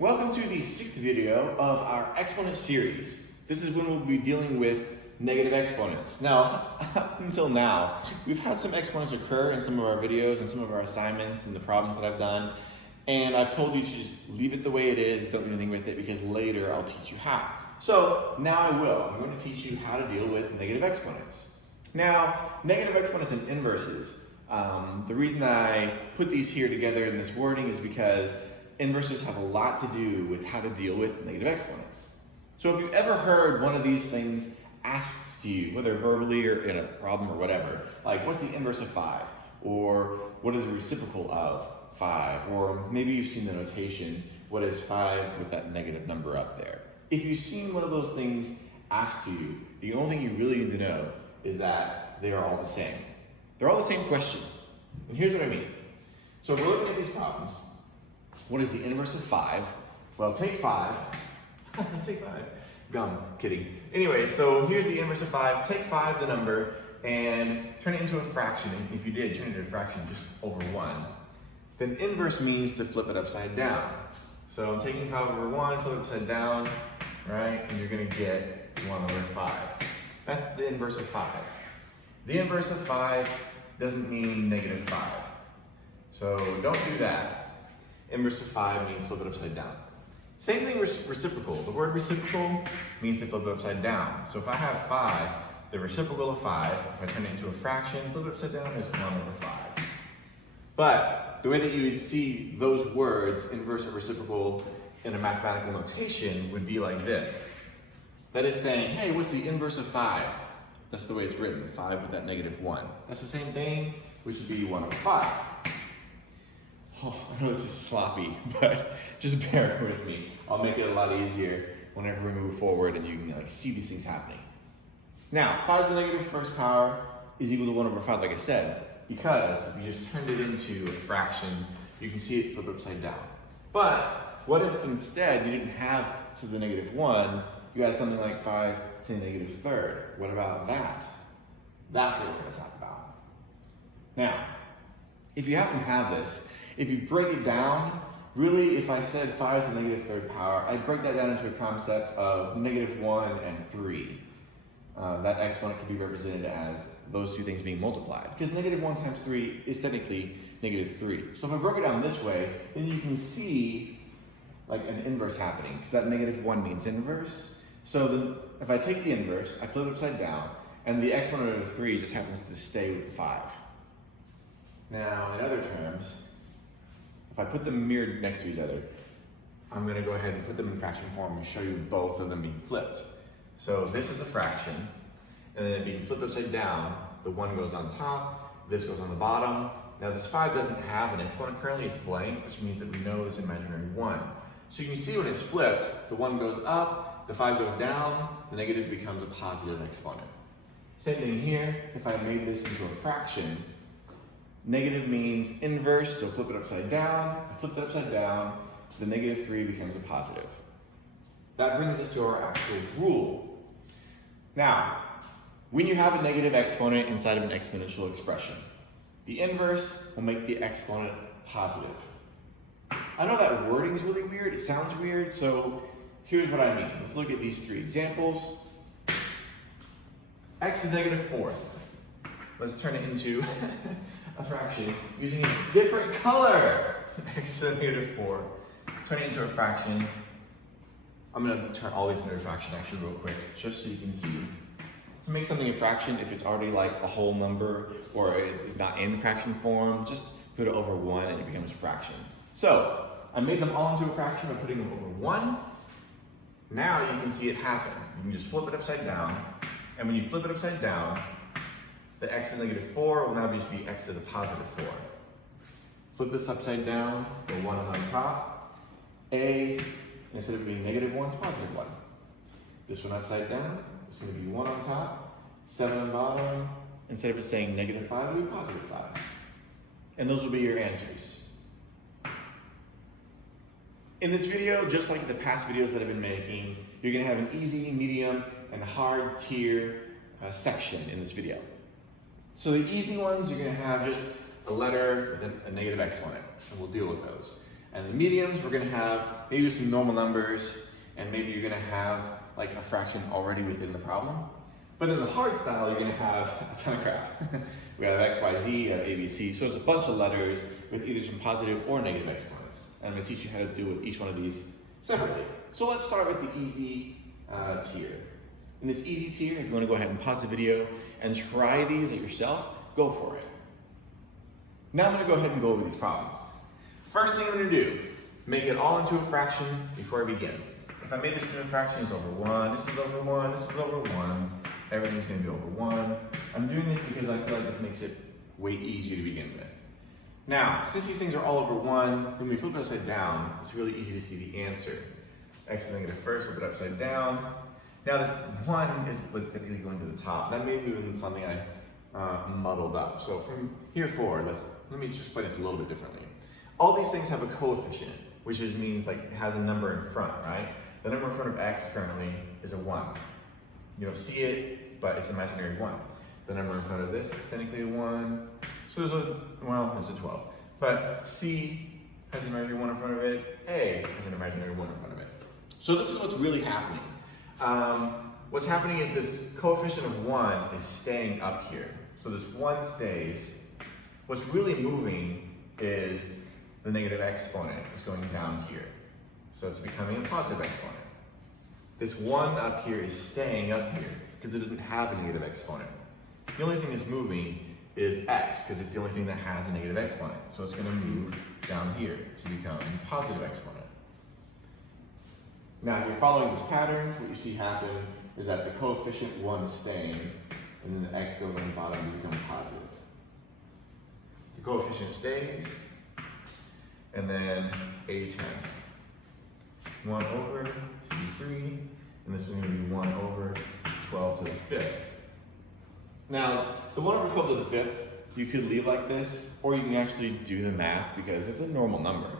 Welcome to the 6th video of our exponent series. This is when we'll be dealing with negative exponents. Now, up until now, we've had some exponents occur in some of our videos and some of our assignments and the problems that I've done. And I've told you to just leave it the way it is, don't do anything with it, because later I'll teach you how. So now I will. I'm going to teach you how to deal with negative exponents. Now, negative exponents and inverses. The reason I put these here together in this wording is because inverses have a lot to do with how to deal with negative exponents. So if you've ever heard one of these things asked to you, whether verbally or in a problem or whatever, like what's the inverse of 5? Or what is the reciprocal of 5? Or maybe you've seen the notation, what is 5 with that negative number up there? If you've seen one of those things asked to you, the only thing you really need to know is that they are all the same. They're all the same question. And here's what I mean. So if we're looking at these problems, what is the inverse of 5? Well, take 5. Take 5. Gum, kidding. Anyway, so here's the inverse of 5. Take 5, the number, and turn it into a fraction. And if you did, turn it into a fraction just over 1. Then inverse means to flip it upside down. So I'm taking 5 over 1, flip it upside down, right? And you're going to get 1 over 5. That's the inverse of 5. The inverse of 5 doesn't mean negative 5. So don't do that. Inverse of 5 means flip it upside down. Same thing with reciprocal. The word reciprocal means to flip it upside down. So if I have 5, the reciprocal of 5, if I turn it into a fraction, flip it upside down is 1 over 5. But the way that you would see those words, inverse or reciprocal, in a mathematical notation would be like this. That is saying, hey, what's the inverse of 5? That's the way it's written, 5 with that negative 1. That's the same thing, which would be 1 over 5. Oh, I know this is sloppy, but just bear with me. I'll make it a lot easier whenever we move forward and you can see these things happening. Now, 5 to the negative first power is equal to 1 over 5, like I said, because if you just turned it into a fraction, you can see it flip upside down. But what if instead you didn't have to the negative 1, you had something like 5 to the negative third? What about that? That's what we're going to talk about. Now, if you happen to have this, if you break it down, really, if I said 5 to the negative third power, I'd break that down into a concept of negative 1 and 3. That exponent can be represented as those two things being multiplied, because negative 1 times 3 is technically negative 3. So if I broke it down this way, then you can see like an inverse happening, because that negative 1 means inverse. So then if I take the inverse, I flip it upside down, and the exponent of 3 just happens to stay with the 5. Now, in other terms, if I put them mirrored next to each other, I'm going to go ahead and put them in fraction form and show you both of them being flipped. So this is a fraction, and then it being flipped upside down, the 1 goes on top, this goes on the bottom. Now this 5 doesn't have an exponent currently, it's blank, which means that we know there's an imaginary 1. So you can see when it's flipped, the 1 goes up, the 5 goes down, the negative becomes a positive exponent. Same thing here, if I made this into a fraction, negative means inverse, so flip it upside down. I flipped it upside down, the negative 3 becomes a positive. That brings us to our actual rule. Now, when you have a negative exponent inside of an exponential expression, the inverse will make the exponent positive. I know that wording is really weird, it sounds weird, so here's what I mean. Let's look at these 3 examples. X to the negative 4th. Let's turn it into a fraction using a different color. X to the negative 4. Turn it into a fraction. I'm going to turn all these into a fraction actually real quick, just so you can see. To make something a fraction, if it's already like a whole number or it is not in fraction form, just put it over 1 and it becomes a fraction. So I made them all into a fraction by putting them over 1. Now you can see it happen. You can just flip it upside down, and when you flip it upside down, the x to the negative 4 will now just be x to the positive 4. Flip this upside down, the 1 is on top. A, instead of being negative 1, it's positive 1. This one upside down, it's going to be 1 on top, 7 on bottom. Instead of it saying negative 5, it'll be positive 5. And those will be your answers. In this video, just like the past videos that I've been making, you're going to have an easy, medium, and hard tier section in this video. So the easy ones, you're going to have just a letter with a negative exponent, and we'll deal with those. And the mediums, we're gonna have maybe some normal numbers, and maybe you're gonna have like a fraction already within the problem. But in the hard style, you're gonna have a ton of crap. We have x, y, z, you have a, b, c, so it's a bunch of letters with either some positive or negative exponents. And I'm gonna teach you how to deal with each one of these separately. So let's start with the easy tier. In this easy tier, if you wanna go ahead and pause the video and try these at yourself, go for it. Now I'm gonna go ahead and go over these problems. First thing I'm gonna do, make it all into a fraction before I begin. If I made this into a fraction, it's over 1, this is over 1, this is over 1, everything's gonna be over 1. I'm doing this because I feel like this makes it way easier to begin with. Now, since these things are all over 1, when we flip it upside down, it's really easy to see the answer. X is negative first, flip it upside down. Now this 1 is what's typically going to the top. That may have been something I muddled up. So from here forward, let me just explain this a little bit differently. All these things have a coefficient, which just means like it has a number in front, right? The number in front of x currently is a 1. You don't see it, but it's an imaginary 1. The number in front of this is technically a 1. So there's a 12. But C has an imaginary 1 in front of it. A has an imaginary 1 in front of it. So this is what's really happening. What's happening is this coefficient of 1 is staying up here. So this 1 stays. What's really moving is the negative exponent is going down here. So it's becoming a positive exponent. This 1 up here is staying up here because it doesn't have a negative exponent. The only thing that's moving is x because it's the only thing that has a negative exponent. So it's going to move down here to become a positive exponent. Now, if you're following this pattern, what you see happen is that the coefficient 1 is staying, and then the x goes on the bottom to become positive. The coefficient stays, and then a10. 1 over C3, and this is going to be 1 over 12 to the 5th. Now, the 1 over 12 to the 5th, you could leave like this, or you can actually do the math because it's a normal number.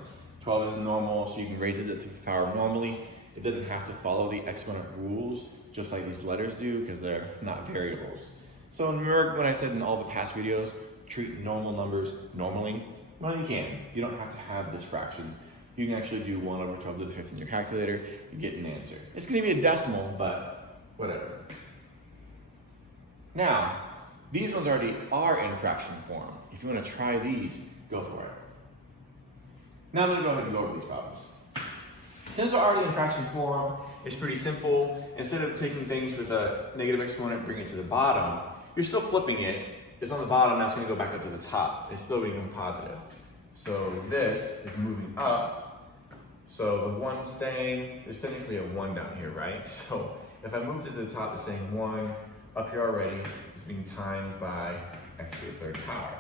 12 is normal, so you can raise it to the 5th power normally. It doesn't have to follow the exponent rules, just like these letters do, because they're not variables. So remember when I said in all the past videos, treat normal numbers normally? Well, you can. You don't have to have this fraction. You can actually do 1 over 12 to the 5th in your calculator, you get an answer. It's gonna be a decimal, but whatever. Now, these ones already are in fraction form. If you wanna try these, go for it. Now I'm gonna go ahead and go over these problems. Since they're already in fraction form, it's pretty simple. Instead of taking things with a negative exponent and bring it to the bottom, you're still flipping it. It's on the bottom, now it's gonna go back up to the top. It's still being positive. So this is moving up. So the 1 staying, there's technically a 1 down here, right? So if I moved it to the top, it's saying 1, up here already is being timed by x to the 3rd power.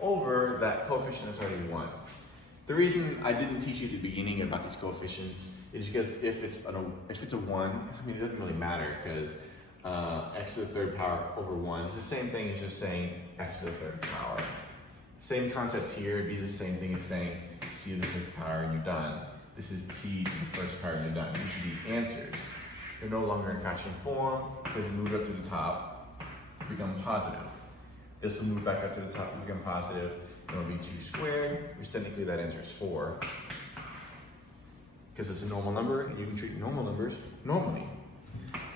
Over that coefficient that's already 1. The reason I didn't teach you at the beginning about these coefficients is because if it's a 1, I mean, it doesn't really matter because x to the 3rd power over 1 is the same thing as just saying x to the 3rd power. Same concept here, it'd be the same thing as saying c to the 5th power and you're done. This is t to the 1st power and you're done. These should be answers. They're no longer in fraction form because it moved up to the top to become positive. This will move back up to the top to become positive. It'll be 2 squared, which technically that answer is 4. Because it's a normal number, and you can treat normal numbers normally.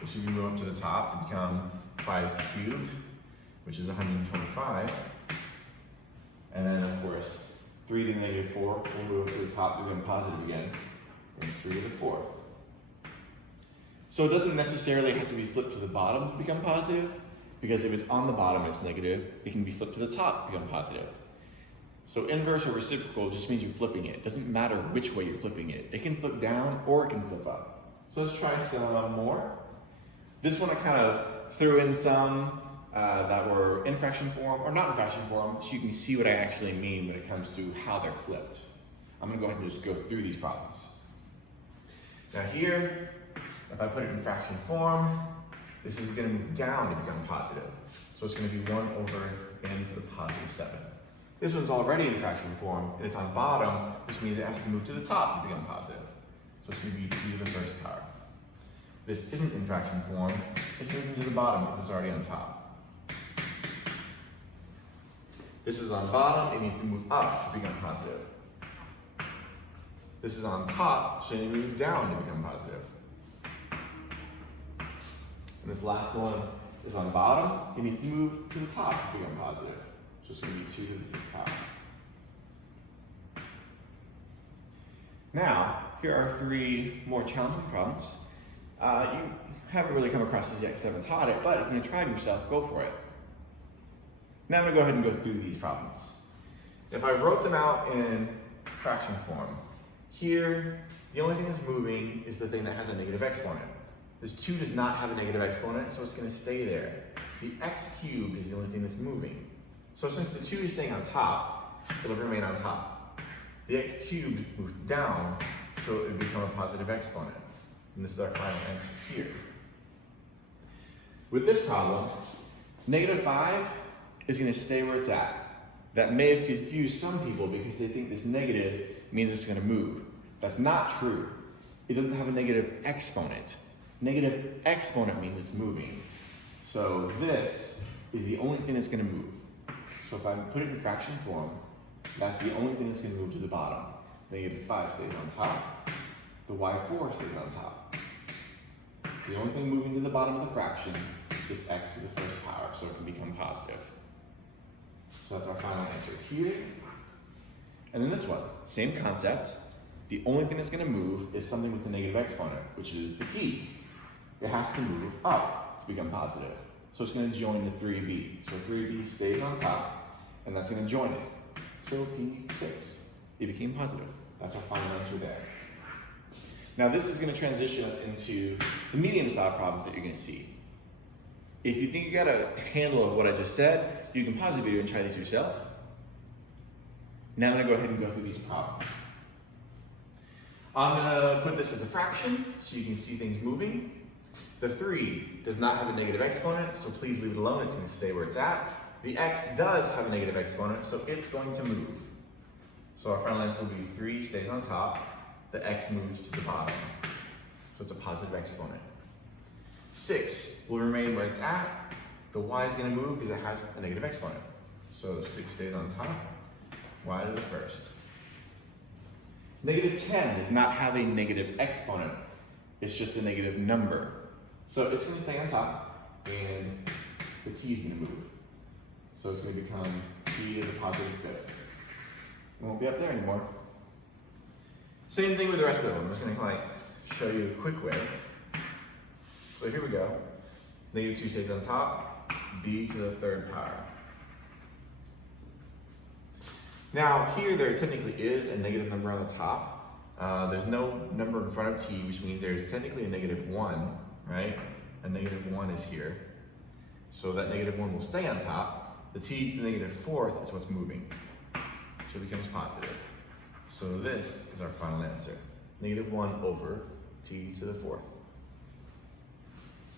This will move up to the top to become 5 cubed, which is 125. And then, of course, 3 to the negative 4 will move up to the top to become positive again. And it's 3 to the 4th. So it doesn't necessarily have to be flipped to the bottom to become positive, because if it's on the bottom, it's negative. It can be flipped to the top to become positive. So inverse or reciprocal just means you're flipping it. It doesn't matter which way you're flipping it. It can flip down or it can flip up. So let's try some more. This one I kind of threw in some that were in fraction form or not in fraction form, so you can see what I actually mean when it comes to how they're flipped. I'm gonna go ahead and just go through these problems. Now here, if I put it in fraction form, this is gonna move down to become positive. So it's gonna be 1 over n to the positive 7. This one's already in fraction form, and it's on bottom, which means it has to move to the top to become positive. So it's going to be t to the 1st power. This isn't in fraction form, it's moving to the bottom because it's already on top. This is on bottom, it needs to move up to become positive. This is on top, so you move down to become positive. And this last one is on the bottom. You need to move to the top to become positive. So it's going to be 2 to the 5th power. Now, here are 3 more challenging problems. You haven't really come across this yet because I haven't taught it, but if you're going to try them yourself, go for it. Now I'm going to go ahead and go through these problems. If I wrote them out in fraction form, here, the only thing that's moving is the thing that has a negative exponent. This 2 does not have a negative exponent, so it's going to stay there. The x cubed is the only thing that's moving. So since the 2 is staying on top, it'll remain on top. The x cubed moved down, so it would become a positive exponent. And this is our final answer here. With this problem, -5 is going to stay where it's at. That may have confused some people because they think this negative means it's going to move. That's not true. It doesn't have a negative exponent. Negative exponent means it's moving. So this is the only thing that's going to move. So if I put it in fraction form, that's the only thing that's going to move to the bottom. -5 stays on top. The y4 stays on top. The only thing moving to the bottom of the fraction is x to the 1st power, so it can become positive. So that's our final answer here. And then this one, same concept. The only thing that's going to move is something with a negative exponent, which is the key. It has to move up to become positive. So it's going to join the 3b. So 3b stays on top, and that's going to join it. So P6, it became positive. That's our final answer there. Now this is going to transition us into the medium-style problems that you're going to see. If you think you got a handle of what I just said, you can pause the video and try these yourself. Now I'm going to go ahead and go through these problems. I'm going to put this as a fraction so you can see things moving. The 3 does not have a negative exponent, so please leave it alone. It's going to stay where it's at. The x does have a negative exponent, so it's going to move. So our final answer will be 3 stays on top. The x moves to the bottom. So it's a positive exponent. 6 will remain where it's at. The y is going to move because it has a negative exponent. So 6 stays on top. Y to the 1st. -10 does not have a negative exponent. It's just a negative number. So it's going to stay on top, and the t is going to move. So it's going to become t to the positive 5th. It won't be up there anymore. Same thing with the rest of them. I'm just going to show you a quick way. So here we go. -2 stays on top, b to the 3rd power. Now here there technically is a negative number on the top. There's no number in front of t, which means there's technically a -1, right? A -1 is here. So that -1 will stay on top. The t to the -4th is what's moving. So it becomes positive. So this is our final answer. -1 over t to the 4th.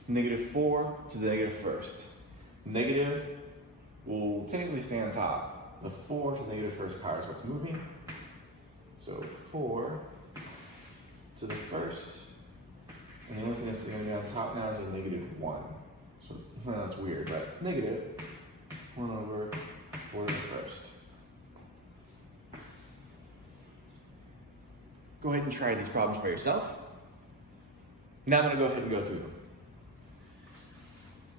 -4 to the -1st. Negative will technically stay on top. The 4 to the -1st power is what's moving. So 4 to the 1st. And the only thing that's going to be on top now is a -1. So that's weird, but -1 over 4 to the 1st. Go ahead and try these problems by yourself. Now I'm going to go ahead and go through them.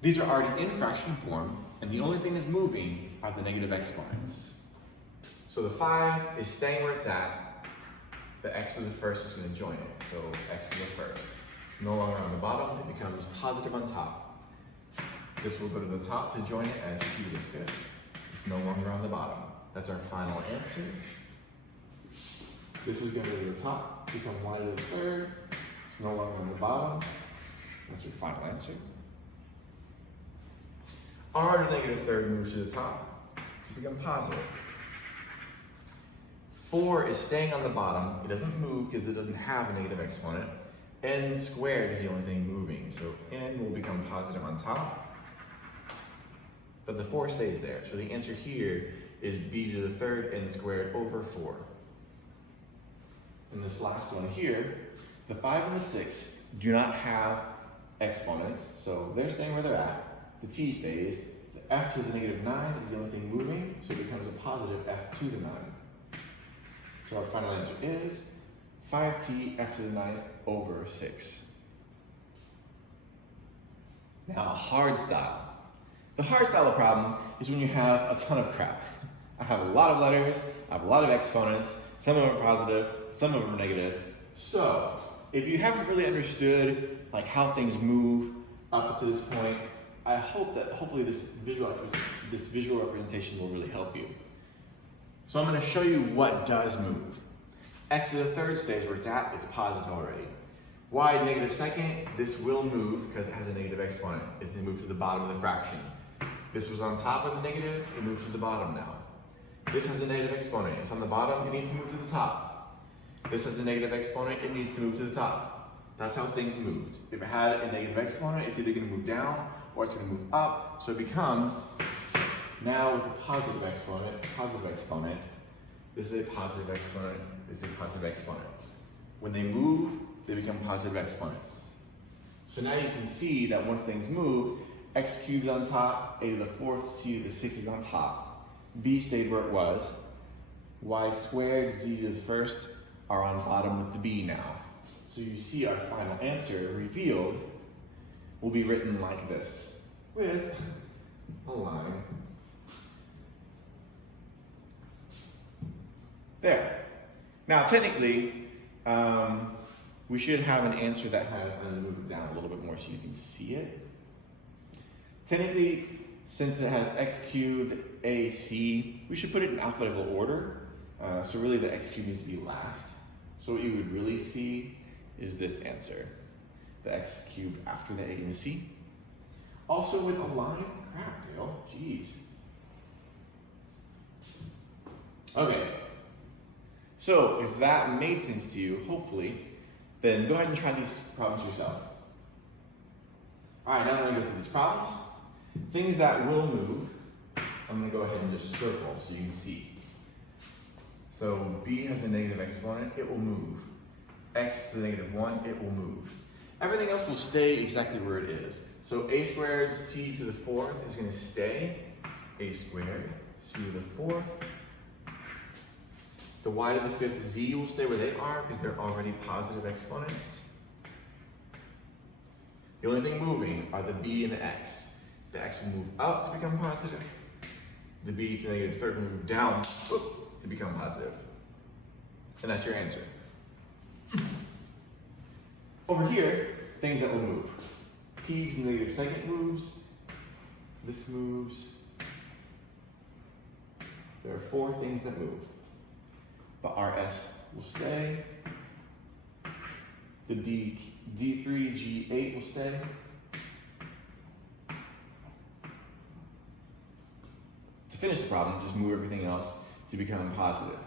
These are already in fraction form, and the only thing that's moving are the negative exponents. So the 5 is staying where it's at. The x to the 1st is going to join it. So x to the 1st. It's no longer on the bottom, it becomes positive on top. This will go to the top to join it as t to the 5th. It's no longer on the bottom. That's our final answer. This is going to go to the top, become y to the 3rd. It's no longer on the bottom. That's your final answer. R to the -3rd moves to the top to become positive. 4 is staying on the bottom. It doesn't move because it doesn't have a negative exponent. N squared is the only thing moving. So n will become positive on top. But the 4 stays there. So the answer here is b to the 3rd n squared over 4. And this last one here, the 5 and the 6 do not have exponents. So they're staying where they're at. The t stays. The f to the -9 is the only thing moving. So it becomes a positive f to the 9. So our final answer is 5t f to the 9th over 6. Now, a hard style. The hard style of problem is when you have a ton of crap. I have a lot of letters, I have a lot of exponents, some of them are positive, some of them are negative. So, if you haven't really understood like how things move up to this point, I hope that hopefully this visual representation will really help you. So I'm going to show you what does move. X to the 3rd stays where it's at, it's positive already. Y negative 2nd, this will move because it has a negative exponent. It's going to move to the bottom of the fraction. This was on top of the negative, it moves to the bottom now. This has a negative exponent. It's on the bottom, it needs to move to the top. This has a negative exponent, it needs to move to the top. That's how things moved. If it had a negative exponent, it's either going to move down or it's going to move up. So it becomes, now with a positive exponent, this is a positive exponent, this is a positive exponent. When they move, they become positive exponents. So now you can see that once things move, x cubed on top, a to the 4th, c to the 6th is on top. B stayed where it was. Y squared, z to the 1st are on bottom with the b now. So you see our final answer revealed will be written like this, with a line there. Now technically, we should have an answer that has, I'm going to move it down a little bit more so you can see it. Technically, since it has x cubed, a, c, we should put it in alphabetical order. So really the x cubed needs to be last. So what you would really see is this answer. The x cubed after the a and the c. Also with a line, crap, Dale, jeez. Okay, so if that made sense to you, hopefully, then go ahead and try these problems yourself. All right, now I'm gonna go through these problems. Things that will move, I'm gonna go ahead and just circle so you can see. So b has a negative exponent, it will move. X to the negative 1, it will move. Everything else will stay exactly where it is. So a squared c to the 4th is gonna stay. A squared c to the 4th. The y to the 5th z will stay where they are because they're already positive exponents. The only thing moving are the b and the x. The x will move up to become positive. The b to the negative 3rd will move down to become positive. And that's your answer. Over here, things that will move. P to the negative 2nd moves. This moves. There are 4 things that move. The RS will stay. The D3, G8 will stay. To finish the problem, just move everything else to become positive.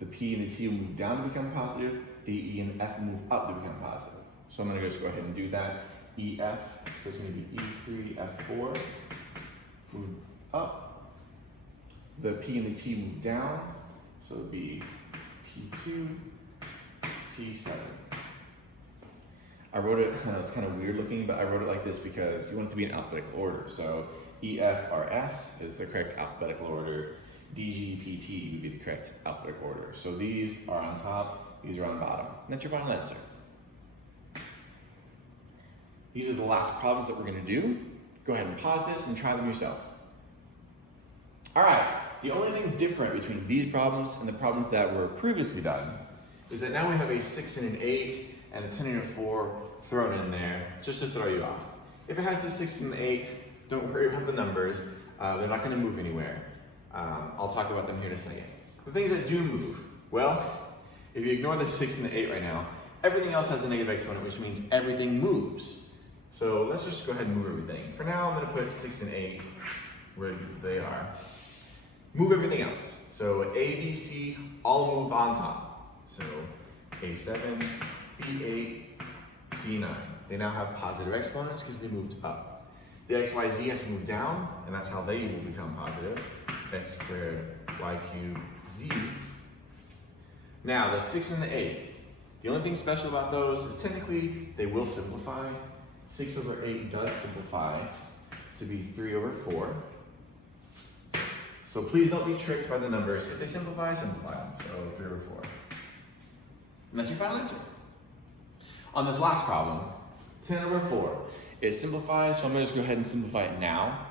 The P and the T will move down to become positive. The E and the F will move up to become positive. So I'm going to just go ahead and do that. EF, so it's going to be E3, F4, move up. The P and the T move down, so it'll be P2, T7. I wrote it, it's kind of weird looking, but I wrote it like this because you want it to be in alphabetical order. So EFRS is the correct alphabetical order. DGPT would be the correct alphabetical order. So these are on top, these are on bottom. And that's your final answer. These are the last problems that we're going to do. Go ahead and pause this and try them yourself. All right, the only thing different between these problems and the problems that were previously done is that now we have a 6 and an 8 and a 10 and a 4 thrown in there just to throw you off. If it has the 6 and the 8, don't worry about the numbers. They're not going to move anywhere. I'll talk about them here in a second. The things that do move, well, if you ignore the 6 and the 8 right now, everything else has a negative exponent, which means everything moves. So let's just go ahead and move everything. For now, I'm going to put 6 and 8 where they are. Move everything else. So A, B, C, all move on top. So A7, B8, C9. They now have positive exponents because they moved up. The X, Y, Z have to move down, and that's how they will become positive. X squared, Y cubed, Z. Now, the 6 and the 8. The only thing special about those is technically they will simplify. 6 over 8 does simplify to be 3 over 4. So please don't be tricked by the numbers. If they simplify, simplify them. So 3 over 4. And that's your final answer. On this last problem, 10 over 4, it simplifies, so I'm going to just go ahead and simplify it now.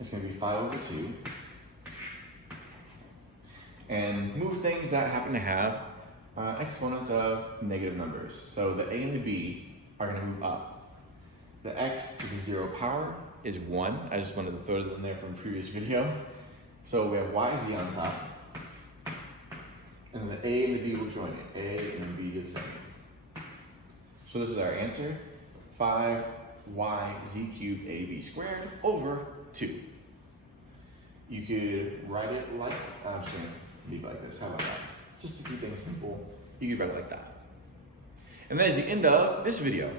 It's going to be 5 over 2. And move things that happen to have exponents of negative numbers. So the a and the b are going to move up. The x to the 0 power is 1. I just wanted to throw that in there from the previous video. So we have yz on top. And the a and the b will join it. A and b do the same. So this is our answer. 5yz cubed ab squared over 2. You could write it like, I'm just going to leave it like this. How about that? Just to keep things simple, you could write it like that. And that is the end of this video.